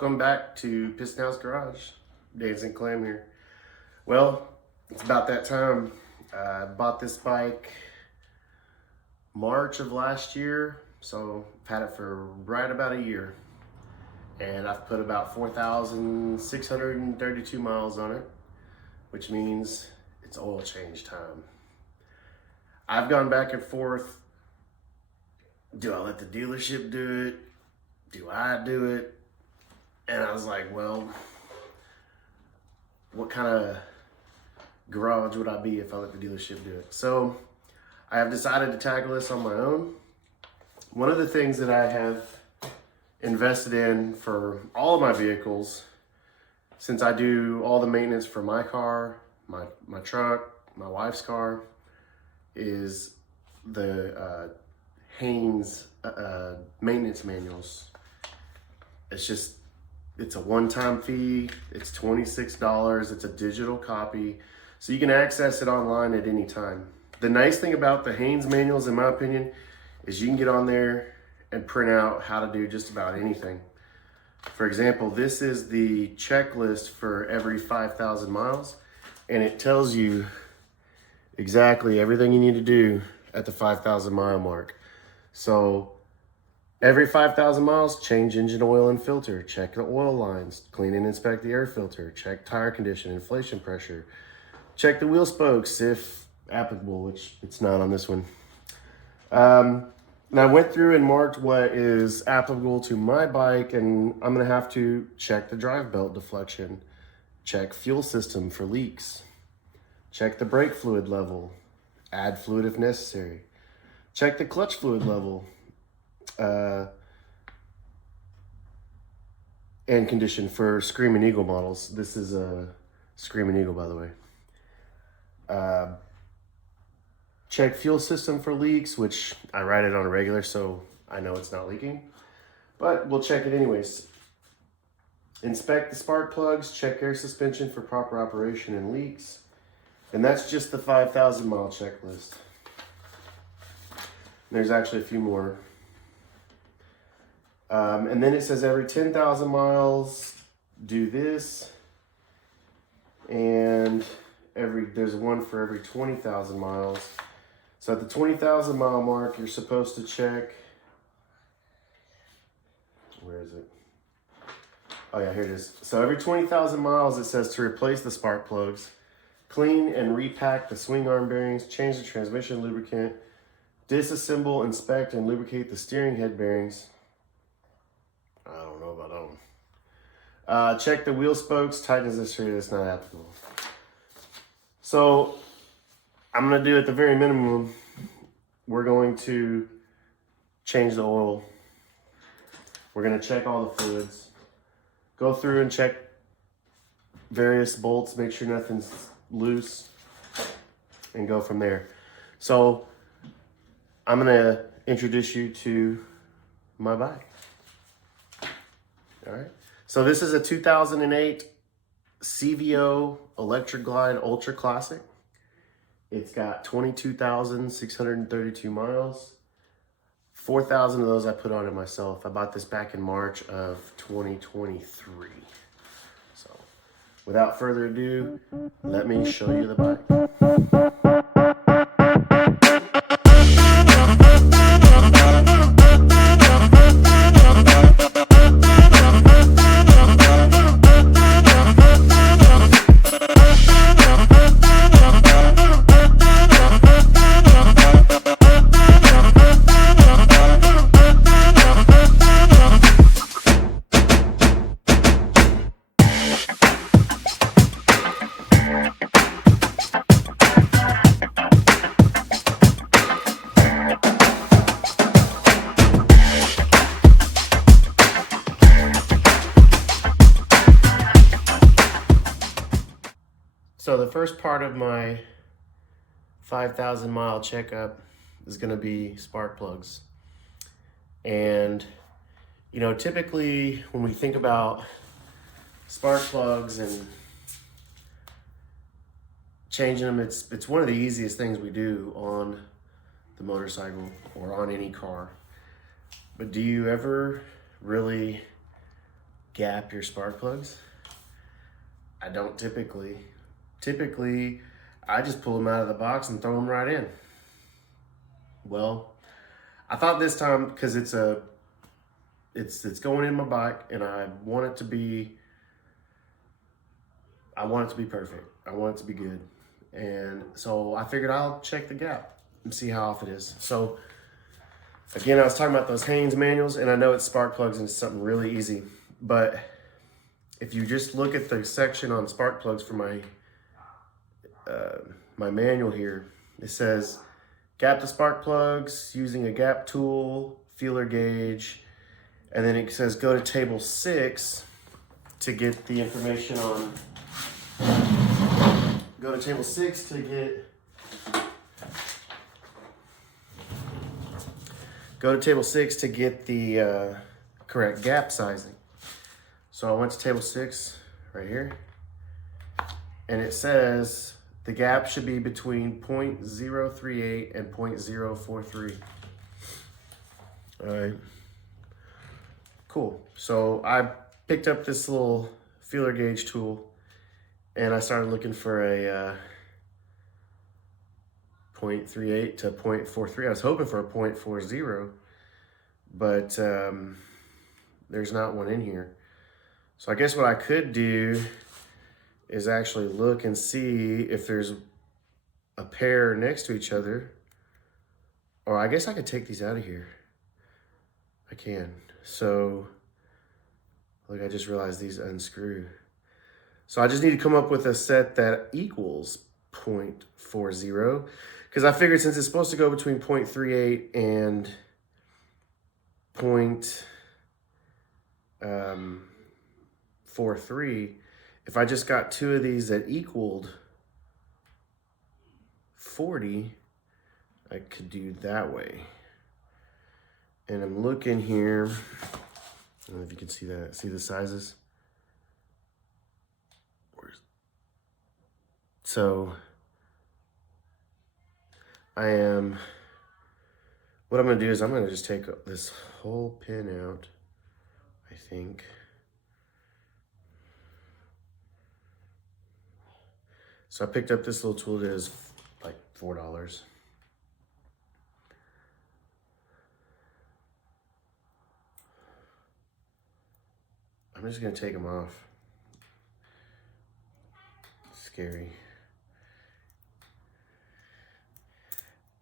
Welcome back to Piston House Garage. Davidson Clam here. Well, it's about that time. I bought this bike March of last year, so I've had it for right about a year. And I've put about 4,632 miles on it, which means it's oil change time. I've gone back and forth. Do I let the dealership do it? Do I do it? And I was like, well, what kind of garage would I be if I let the dealership do it? So I have decided to tackle this on my own. One of the things that I have invested in for all of my vehicles, since I do all the maintenance for my car, my truck, my wife's car, is the Haynes maintenance manuals. It's a one-time fee. It's $26. It's a digital copy, so you can access it online at any time. The nice thing about the Haynes manuals, in my opinion, is you can get on there and print out how to do just about anything. For example, this is the checklist for every 5,000 miles, and it tells you exactly everything you need to do at the 5,000 mile mark. So every 5,000 miles, change engine oil and filter, check the oil lines, clean and inspect the air filter, check tire condition, inflation pressure, check the wheel spokes if applicable, which it's not on this one. And I went through and marked what is applicable to my bike, and I'm gonna have to check the drive belt deflection, check fuel system for leaks, check the brake fluid level, add fluid if necessary, check the clutch fluid level, and condition for Screaming Eagle models. This is a Screaming Eagle, by the way. Check fuel system for leaks, which I ride it on a regular, so I know it's not leaking, but we'll check it anyways. Inspect the spark plugs, check air suspension for proper operation and leaks. And that's just the 5,000 mile checklist. There's actually a few more. And then it says every 10,000 miles, do this. And there's one for every 20,000 miles. So at the 20,000 mile mark, you're supposed to check, where is it? Oh yeah, here it is. So every 20,000 miles, it says to replace the spark plugs, clean and repack the swing arm bearings, change the transmission lubricant, disassemble, inspect, and lubricate the steering head bearings. I don't know about that one. Check the wheel spokes, tighten as necessary. That's not applicable. So I'm gonna do at the very minimum, we're going to change the oil. We're gonna check all the fluids, go through and check various bolts, make sure nothing's loose, and go from there. So I'm gonna introduce you to my bike. All right. So this is a 2008 CVO Electra Glide Ultra Classic. It's got 22,632 miles. 4,000 of those I put on it myself. I bought this back in March of 2023. So without further ado, let me show you the bike. So the first part of my 5,000 mile checkup is going to be spark plugs. And, you know, typically when we think about spark plugs and changing them, it's one of the easiest things we do on the motorcycle or on any car. But do you ever really gap your spark plugs? I don't typically. Typically, I just pull them out of the box and throw them right in. Well, I thought this time, because it's going in my bike, and I want it to be perfect. I want it to be good. And so I figured I'll check the gap and see how off it is. So again, I was talking about those Haynes manuals, and I know it's spark plugs and it's something really easy, but if you just look at the section on spark plugs for my my manual here, it says gap the spark plugs using a gap tool, feeler gauge, and then it says go to table 6 to get the information on, go to table 6 to get, the correct gap sizing. So I went to table 6 right here, and it says the gap should be between 0.038 and 0.043. All right, cool. So I picked up this little feeler gauge tool, and I started looking for a 0.38 to 0.43. I was hoping for a 0.40, but there's not one in here. So I guess what I could do is actually look and see if there's a pair next to each other. Or I guess I could take these out of here. I can. So, look, I just realized these unscrew. So I just need to come up with a set that equals 0.40. Because I figured since it's supposed to go between 0.38 and 0.43, if I just got 2 of these that equaled 40, I could do that way. And I'm looking here, I don't know if you can see that, see the sizes? So what I'm gonna do is I'm gonna just take this whole pin out, I think. So I picked up this little tool that is like $4. I'm just gonna take them off. It's scary.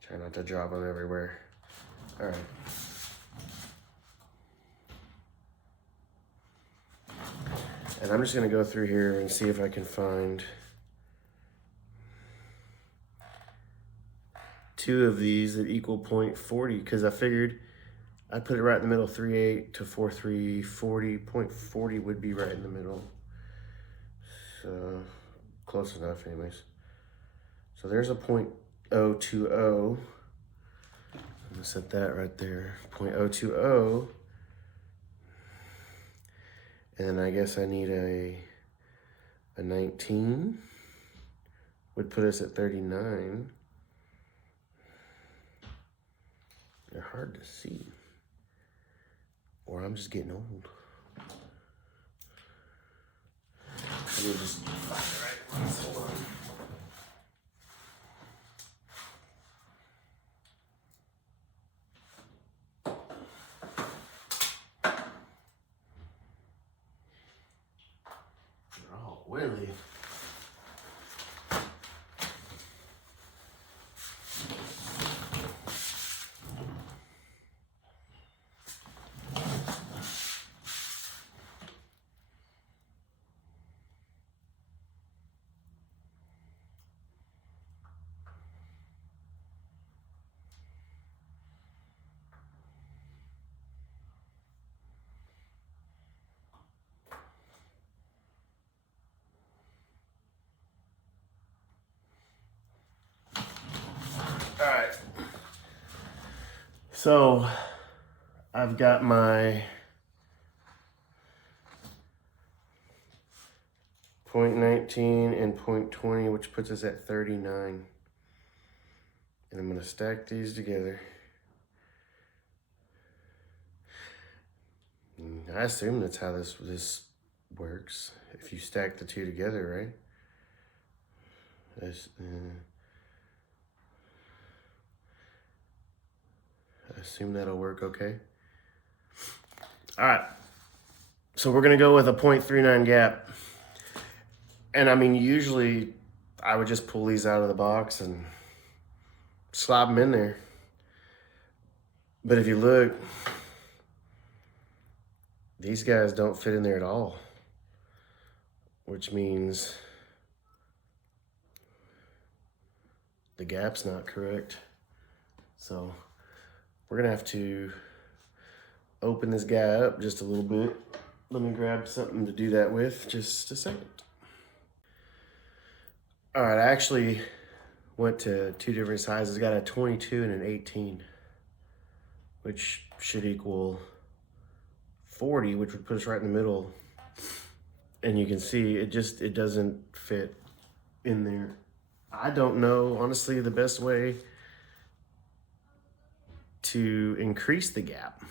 Try not to drop them everywhere. All right. And I'm just gonna go through here and see if I can find 2 of these that equal 0.40, because I figured I'd put it right in the middle, 3.8 to 4.3, 40, 0.40 would be right in the middle. So close enough anyways. So there's a 0.020. I'm gonna set that right there, 0.020. And I guess I need a 19, would put us at 39. They're hard to see. Or I'm just getting old. Let me just find the right ones. Hold on. They're all oily. All right. So I've got my 0.19 and 0.20, which puts us at 39. And I'm gonna stack these together. I assume that's how this works. If you stack the two together, right? I assume that'll work okay. All right. So we're gonna go with a 0.39 gap. And I mean, usually I would just pull these out of the box and slap them in there. But if you look, these guys don't fit in there at all, which means the gap's not correct. So we're gonna have to open this guy up just a little bit. Let me grab something to do that with, just a second. All right, I actually went to two different sizes. Got a 22 and an 18, which should equal 40, which would put us right in the middle. And you can see it doesn't fit in there. I don't know, honestly, the best way to increase the gap.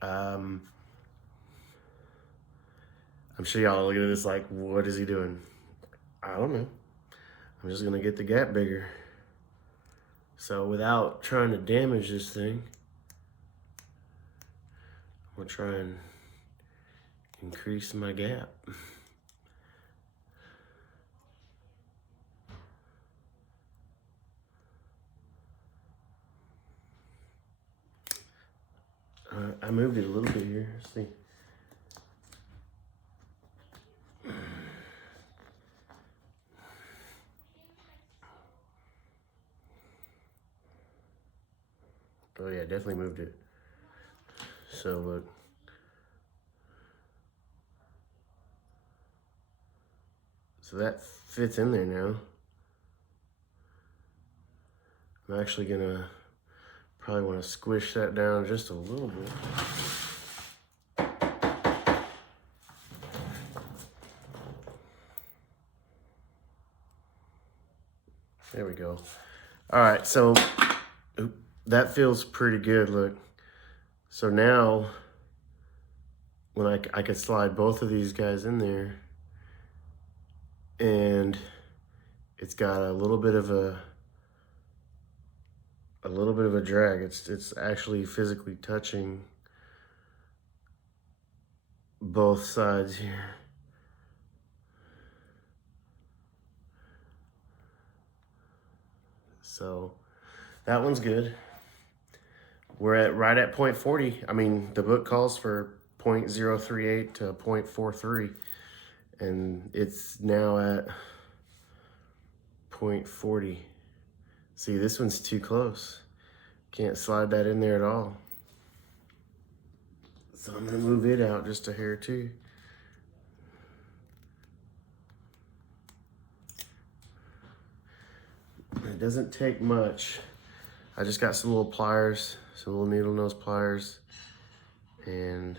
I'm sure y'all look at this like, what is he doing? I don't know. I'm just gonna get the gap bigger. So without trying to damage this thing, I'm gonna try and increase my gap. I moved it a little bit here. Let's see. Oh yeah, definitely moved it. So look. So that fits in there now. I'm actually gonna probably want to squish that down just a little bit. There we go. All right, so that feels pretty good, look. So now, when I could slide both of these guys in there, and it's got a little bit of a drag. It's actually physically touching both sides here. So that one's good. We're right at 0.40. I mean, the book calls for 0.038 to 0.43, and it's now at 0.40. See, this one's too close. Can't slide that in there at all. So I'm gonna move it out just a hair too. It doesn't take much. I just got some little pliers, some little needle nose pliers, and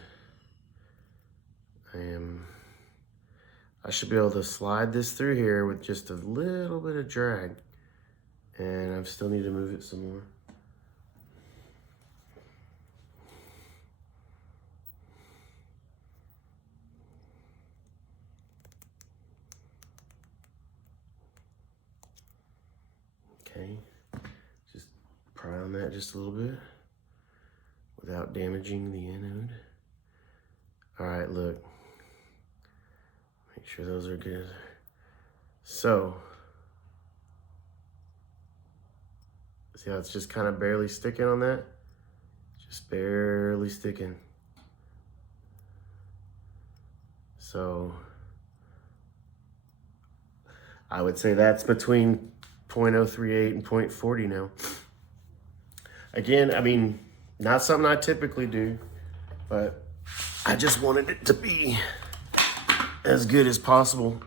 I should be able to slide this through here with just a little bit of drag, and I still need to move it some more. Okay, just pry on that just a little bit without damaging the anode. All right, look, make sure those are good. So, see how it's just kind of barely sticking on that? Just barely sticking. So, I would say that's between 0.038 and 0.40 now. Again, I mean, not something I typically do, but I just wanted it to be as good as possible.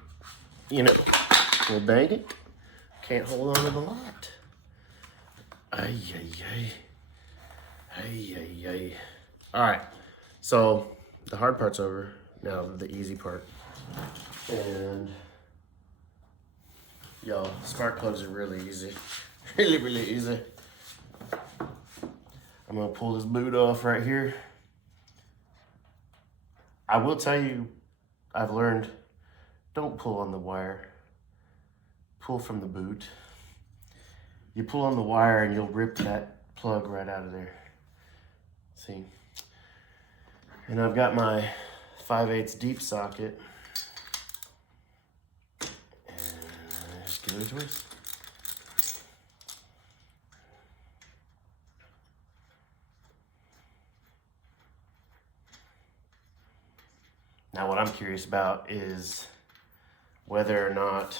You know, well, dang it, can't hold on to the lot. Ay, ay, ay. Ay, ay, ay. All right, so the hard part's over. Now the easy part. And y'all, spark plugs are really easy. Really, really easy. I'm gonna pull this boot off right here. I will tell you, I've learned, don't pull on the wire. Pull from the boot. You pull on the wire and you'll rip that plug right out of there. See? And I've got my 5/8 deep socket. And just give it a twist. Now what I'm curious about is whether or not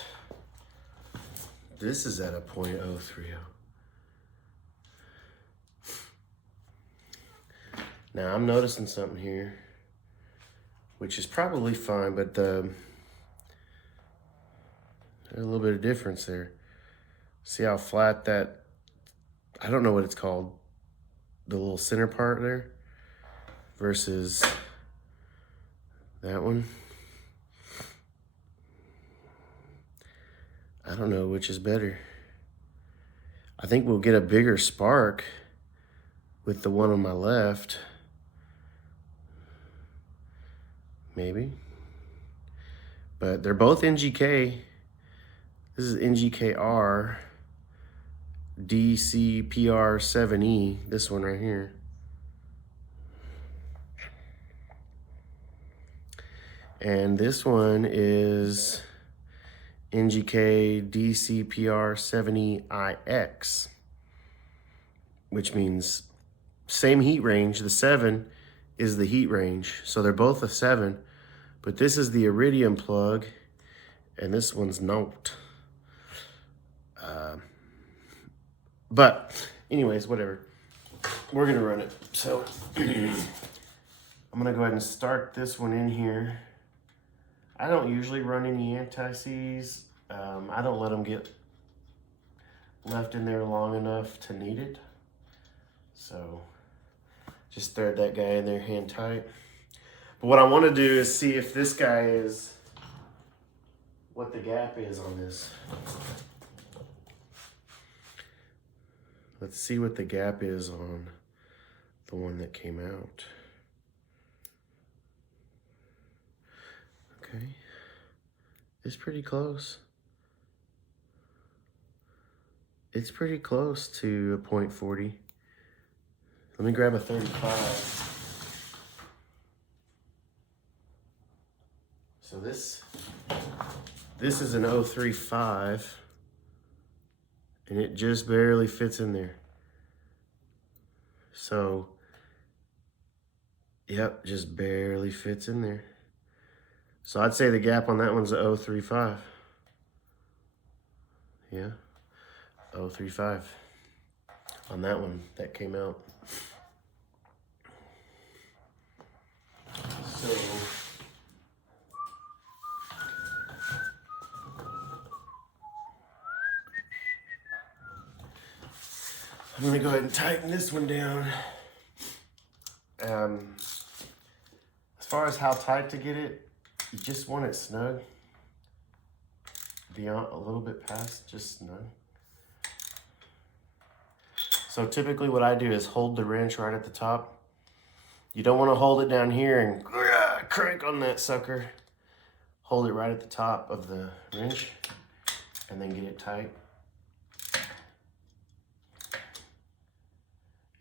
this is at a .030. Now I'm noticing something here, which is probably fine, but there's a little bit of difference there. See how flat that, I don't know what it's called, the little center part there versus that one. I don't know which is better. I think we'll get a bigger spark with the one on my left. Maybe. But they're both NGK. This is NGKR DCPR7E, this one right here. And this one is NGK DCPR7EIX, which means same heat range. The 7 is the heat range. So they're both a 7, but this is the iridium plug and this one's not. But anyways, whatever. We're gonna run it. So I'm gonna go ahead and start this one in here. I don't usually run any anti-seize. I don't let them get left in there long enough to need it. So just thread that guy in there hand tight. But what I want to do is see if this guy is, what the gap is on this. Let's see what the gap is on the one that came out. Okay, it's pretty close. It's pretty close to a .40. Let me grab a 35. So this is an 035, and it just barely fits in there. So, yep, just barely fits in there. So I'd say the gap on that one's a 035. Yeah, 035 on that one that came out. So I'm gonna go ahead and tighten this one down. As far as how tight to get it, you just want it snug. Beyond a little bit past, just snug. So typically what I do is hold the wrench right at the top. You don't want to hold it down here and crank on that sucker. Hold it right at the top of the wrench and then get it tight.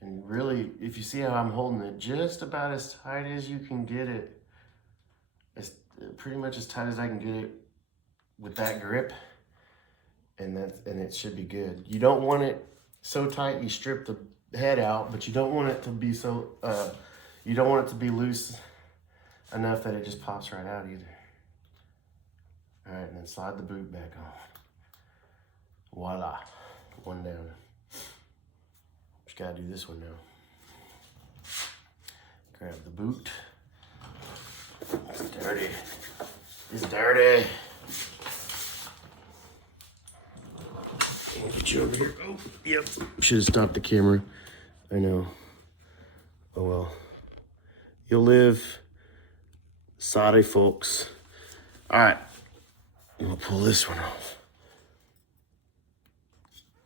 And really, if you see how I'm holding it, just about as tight as you can get it. It's pretty much as tight as I can get it with that grip. And it should be good. You don't want it so tight you strip the head out, but you don't want it to be so, you don't want it to be loose enough that it just pops right out either. All right, and then slide the boot back on. Voila, one down. Just gotta do this one now. Grab the boot. It's dirty. It's dirty. Get you over here. Oh, yep. Should have stopped the camera. I know. Oh well. You'll live. Sorry, folks. All right. I'm gonna pull this one off.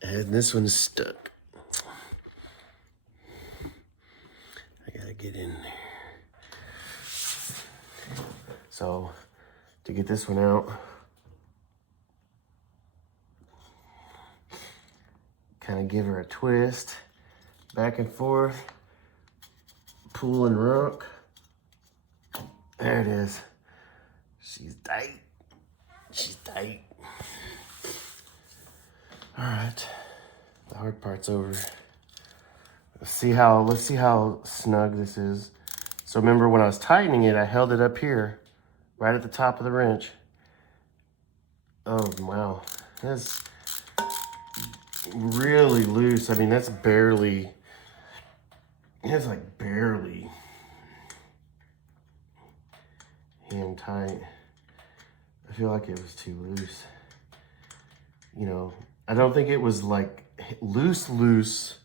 And this one's stuck. I gotta get in there. So to get this one out, kind of give her a twist, back and forth, pull and rock. There it is. She's tight. She's tight. All right, the hard part's over. Let's see how snug this is. So remember when I was tightening it, I held it up here, right at the top of the wrench. Oh wow, that's really loose. I mean, that's barely, it's like barely hand tight. I feel like it was too loose. You know, I don't think it was like loose,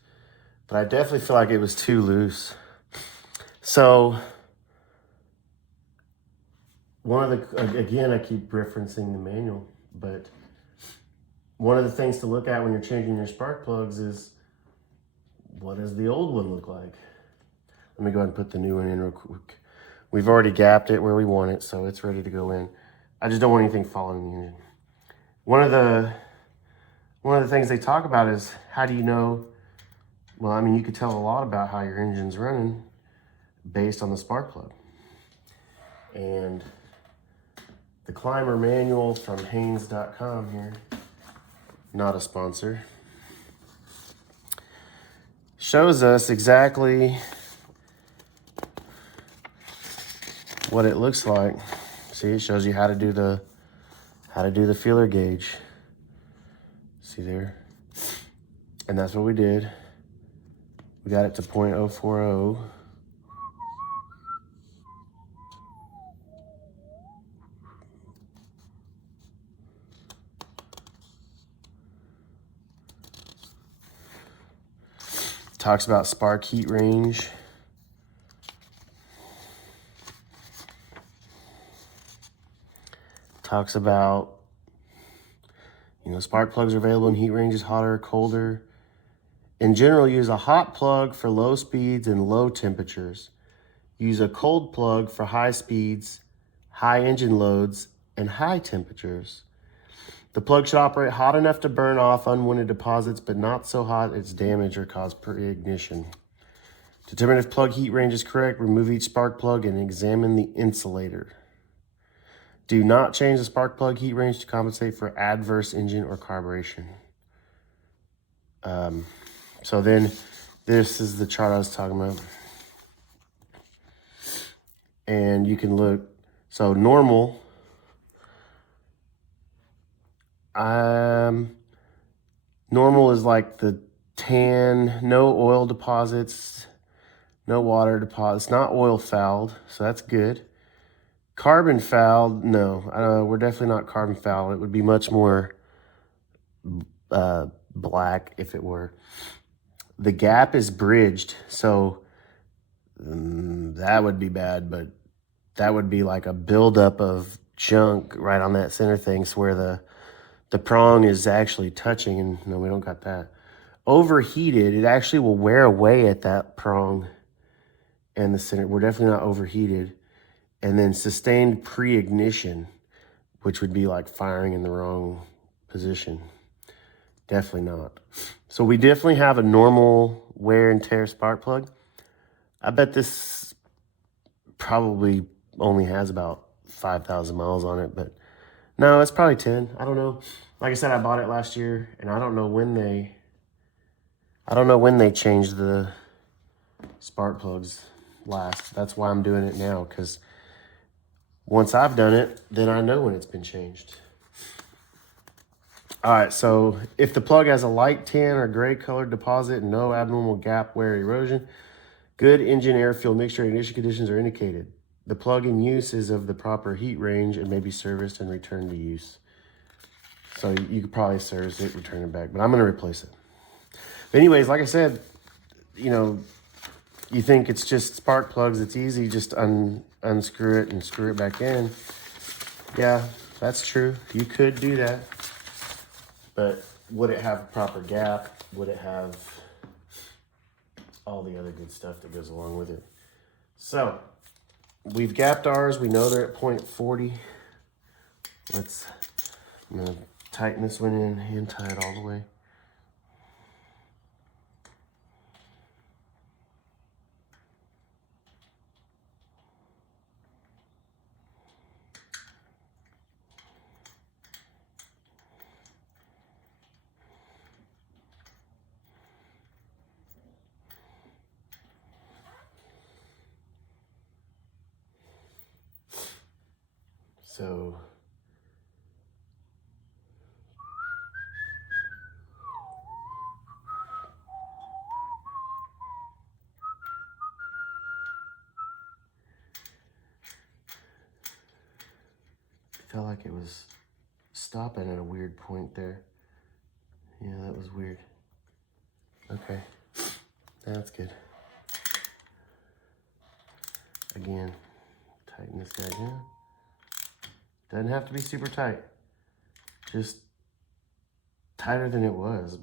but I definitely feel like it was too loose. So one of the, again, I keep referencing the manual, but one of the things to look at when you're changing your spark plugs is, what does the old one look like? Let me go ahead and put the new one in real quick. We've already gapped it where we want it, so it's ready to go in. I just don't want anything falling in the engine. One of the things they talk about is, how do you know? Well, I mean, you could tell a lot about how your engine's running based on the spark plug. And the Climber manual from Haynes.com here, not a sponsor, shows us exactly what it looks like. See, it shows you how to do the feeler gauge. See there? And that's what we did. We got it to 0.040. Talks about spark heat range. Talks about, you know, spark plugs are available in heat ranges hotter or colder. In general, use a hot plug for low speeds and low temperatures. Use a cold plug for high speeds, high engine loads, and high temperatures. The plug should operate hot enough to burn off unwanted deposits, but not so hot it's damage or cause pre-ignition. To determine if plug heat range is correct, remove each spark plug and examine the insulator. Do not change the spark plug heat range to compensate for adverse engine or carburation. So then this is the chart I was talking about. And you can look, so normal, normal is like the tan, no oil deposits, no water deposits, not oil fouled, so that's good. Carbon fouled, no, we're definitely not carbon fouled. It would be much more black if it were. The gap is bridged, so that would be bad, but that would be like a buildup of junk right on that center thing, so where the prong is actually touching, and no, we don't got that. Overheated, it actually will wear away at that prong and the center. We're definitely not overheated. And then sustained pre-ignition, which would be like firing in the wrong position. Definitely not. So we definitely have a normal wear and tear spark plug. I bet this probably only has about 5,000 miles on it, but no, it's probably 10. I don't know. Like I said, I bought it last year, and I don't know when they changed the spark plugs last. That's why I'm doing it now, because once I've done it, then I know when it's been changed. All right, so if the plug has a light tan or gray colored deposit and no abnormal gap wear erosion, good engine air fuel mixture and ignition conditions are indicated. The plug in use is of the proper heat range and may be serviced and returned to use. So you could probably service it, return it back, but I'm gonna replace it. But anyways, like I said, you know, you think it's just spark plugs, it's easy, just unscrew it and screw it back in. Yeah, that's true. You could do that. But would it have a proper gap? Would it have all the other good stuff that goes along with it? So we've gapped ours. We know they're at 0.40. I'm gonna tighten this one in, hand tie it all the way. So I felt like it was stopping at a weird point there. Yeah, that was weird. Okay, that's good. Again, tighten this guy down. Doesn't have to be super tight. Just tighter than it was.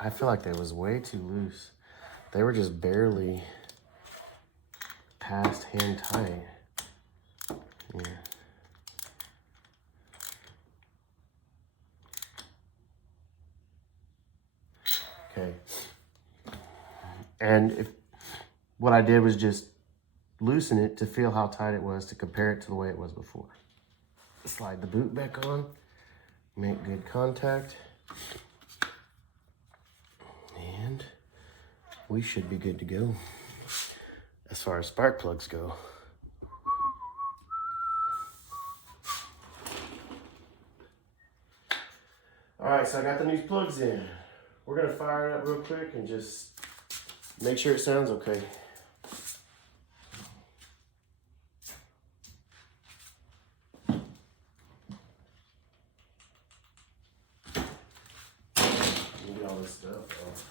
I feel like that was way too loose. They were just barely past hand tight. Yeah. Okay. And what I did was just loosen it to feel how tight it was to compare it to the way it was before. Slide the boot back on, make good contact, and we should be good to go as far as spark plugs go. All right, so I got the new plugs in. We're gonna fire it up real quick and just make sure it sounds okay. Get all this stuff off.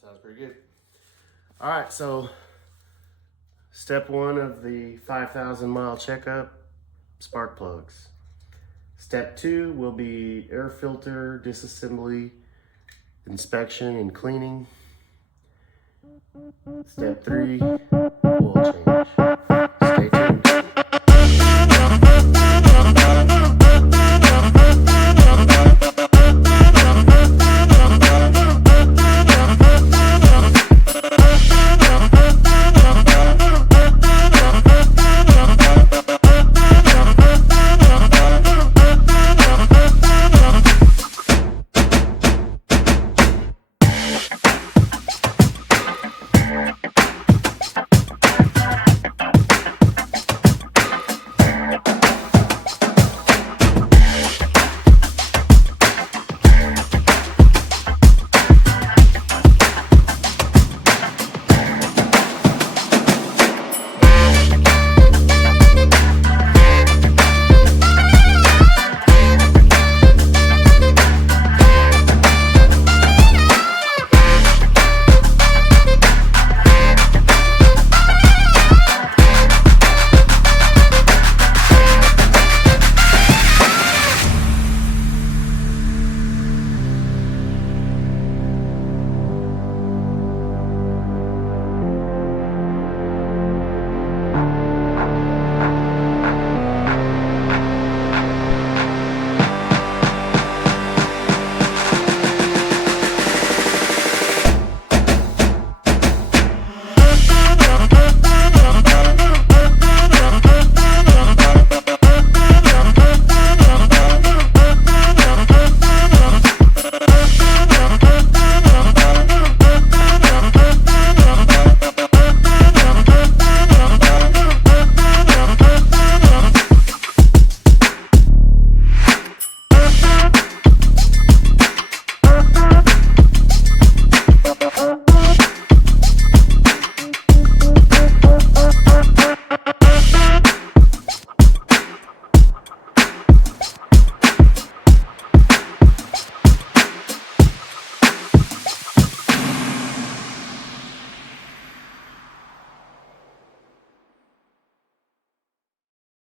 Sounds pretty good. All right, so step one of the 5,000 mile checkup, spark plugs. Step two will be air filter disassembly, inspection and cleaning. Step three, oil change.